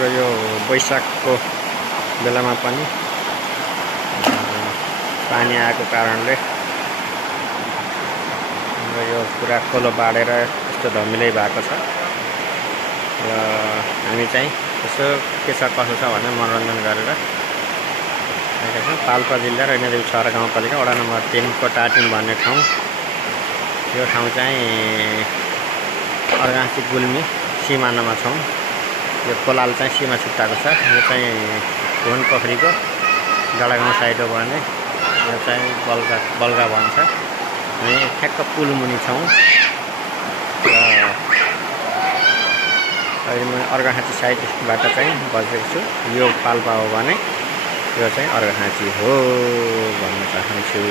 र यो वैशाखको बेलामा पनि पानी आएको कारणले यो पुरा खोलो बाढेर यस्तो धमिलै भएको छ र हामी चाहिँ यसो के छ कसो छ भनेर मनोरञ्जन गरेर आएका छौँ। पाल्पा जिल्ला रैनादेवी छहरा गाउँपालिका वडा नम्बर 3 को टाटिङ भन्ने ठाउँ। यो ठाउँ चाहिँ अर्घाँसी गुल्मी सिमानामा छौँ। यो खोलाल चाहिँ सीमा छुट्टाएको छ। यो चाहिँ धुन पोखरीको डाँडागाउँ साइड हो भने यो चाहिँ बल्गा भन्छ। हामी ठ्याक्क पुल मुनि छौँ र अहिले म अर्घाखाँची साइडबाट चाहिँ बसेको छु। यो पाल्पा हो भने यो चाहिँ अर्घाखाँची हो भन्न चाहन्छु।